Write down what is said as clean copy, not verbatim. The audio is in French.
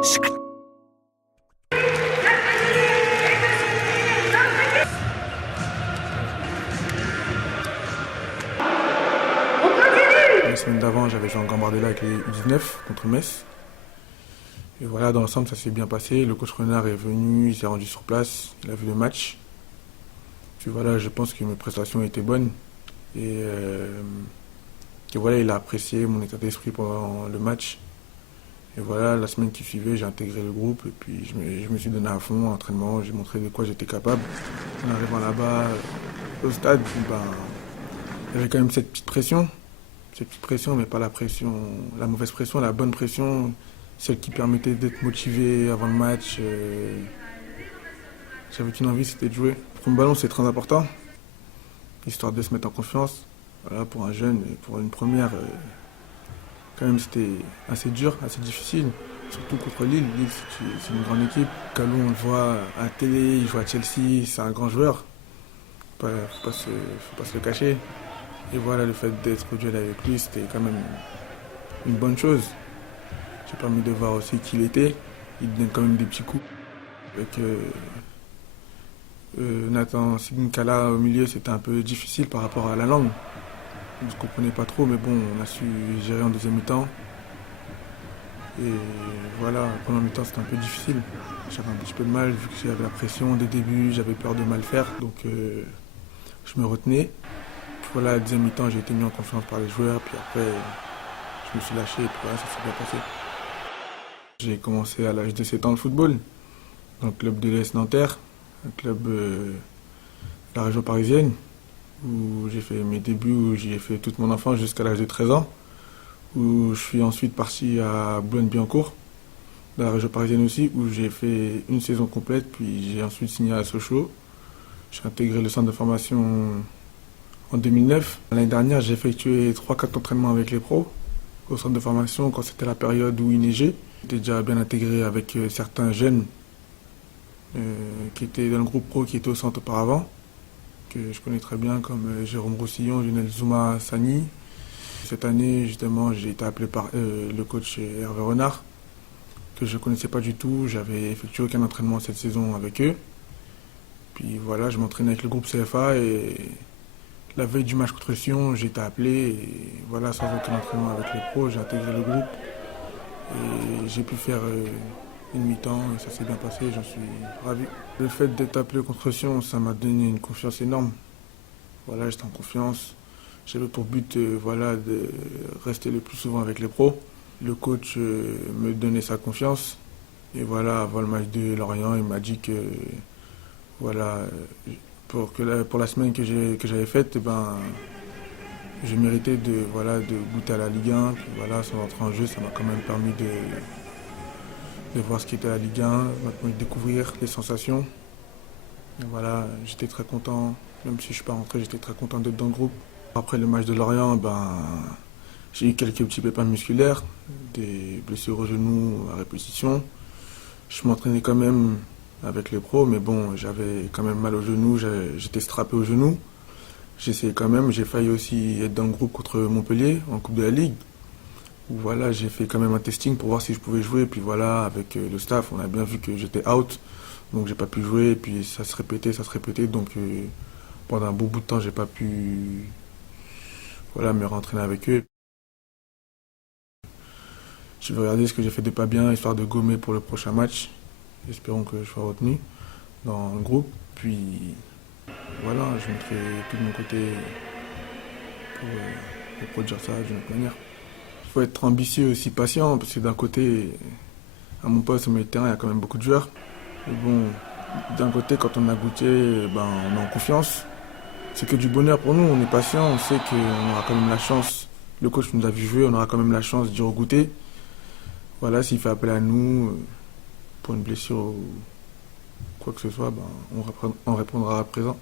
La semaine d'avant, j'avais joué en Gambardella avec les U19 contre Metz. Et voilà, dans l'ensemble, ça s'est bien passé. Le coach Renard est venu, il s'est rendu sur place, il a vu le match. Puis voilà, je pense que mes prestations étaient bonnes. Et que voilà, il a apprécié mon état d'esprit pendant le match. Et voilà, la semaine qui suivait, j'ai intégré le groupe et puis je me suis donné à fond à l'entraînement, j'ai montré de quoi j'étais capable. En arrivant là-bas, au stade, il y avait quand même cette petite pression. Cette petite pression, mais pas la pression, la mauvaise pression, la bonne pression, celle qui permettait d'être motivé avant le match. J'avais qu'une envie, c'était de jouer. Pour le ballon, c'est très important, histoire de se mettre en confiance. Voilà, pour un jeune, pour une première, quand même, c'était assez dur, assez difficile. Surtout contre Lille. Lille, c'est une grande équipe. Kalou, on le voit à la télé, il joue à Chelsea, c'est un grand joueur. Faut pas se le cacher. Et voilà, le fait d'être au duel avec lui, c'était quand même une bonne chose. J'ai permis de voir aussi qui il était. Il donne quand même des petits coups. Avec Nathan Sinkala au milieu, c'était un peu difficile par rapport à la langue. On ne se comprenait pas trop, mais bon, on a su gérer en deuxième mi-temps. Et voilà, pendant mi-temps, c'était un peu difficile. J'avais un petit peu de mal, vu que j'avais la pression dès le début, j'avais peur de mal faire, donc je me retenais. Puis voilà, la deuxième mi-temps, j'ai été mis en confiance par les joueurs, puis après, je me suis lâché, et puis voilà, ça s'est bien passé. J'ai commencé à l'âge de 7 ans le football, dans le club de l'ES Nanterre, un club de la région parisienne, où j'ai fait mes débuts, où j'y ai fait toute mon enfance jusqu'à l'âge de 13 ans, où je suis ensuite parti à Boulogne-Billancourt, dans la région parisienne aussi, où j'ai fait une saison complète, puis j'ai ensuite signé à Sochaux. J'ai intégré le centre de formation en 2009. L'année dernière, j'ai effectué 3-4 entraînements avec les pros au centre de formation quand c'était la période où il neigeait. J'étais déjà bien intégré avec certains jeunes qui étaient dans le groupe pro qui étaient au centre auparavant, que je connais très bien, comme Jérôme Roussillon, Lionel Zouma, Sani. Cette année, justement, j'ai été appelé par le coach Hervé Renard, que je ne connaissais pas du tout. J'avais effectué aucun entraînement cette saison avec eux. Puis voilà, je m'entraînais avec le groupe CFA et la veille du match contre Sion, j'ai été appelé et voilà, sans aucun entraînement avec les pros, j'ai intégré le groupe et j'ai pu faire une mi-temps et ça s'est bien passé, j'en suis ravi. Le fait d'être appelé contre Sion, ça m'a donné une confiance énorme. Voilà, j'étais en confiance. J'avais pour but voilà, de rester le plus souvent avec les pros. Le coach me donnait sa confiance. Et voilà, avant le match de Lorient, il m'a dit que voilà, pour la semaine que j'avais faite, je méritais voilà, de goûter à la Ligue 1. Puis voilà, sans entrer en jeu, ça m'a quand même permis de voir ce qu'était la Ligue 1, maintenant de découvrir les sensations. Et voilà, j'étais très content, même si je ne suis pas rentré, j'étais très content d'être dans le groupe. Après le match de Lorient, j'ai eu quelques petits pépins musculaires, des blessures au genou à répétition. Je m'entraînais quand même avec les pros, mais bon, j'avais quand même mal au genou, j'étais strappé au genou. J'essayais quand même, j'ai failli aussi être dans le groupe contre Montpellier, en Coupe de la Ligue. Où voilà, j'ai fait quand même un testing pour voir si je pouvais jouer. Puis voilà, avec le staff, on a bien vu que j'étais out. Donc j'ai pas pu jouer, et puis ça se répétait. Donc pendant un bon bout de temps, j'ai pas pu voilà, me rentraîner avec eux. Je vais regarder ce que j'ai fait de pas bien, histoire de gommer pour le prochain match. Espérons que je sois retenu dans le groupe. Puis voilà, je mettrai tout de mon côté pour produire ça d'une autre manière. Il faut être ambitieux et aussi patient, parce que d'un côté, à mon poste, au milieu de terrain, il y a quand même beaucoup de joueurs. Mais bon, d'un côté, quand on a goûté, on est en confiance. C'est que du bonheur pour nous, on est patient, on sait qu'on aura quand même la chance. Le coach nous a vu jouer, on aura quand même la chance d'y regoûter. Voilà, s'il fait appel à nous pour une blessure ou quoi que ce soit, on répondra à présent.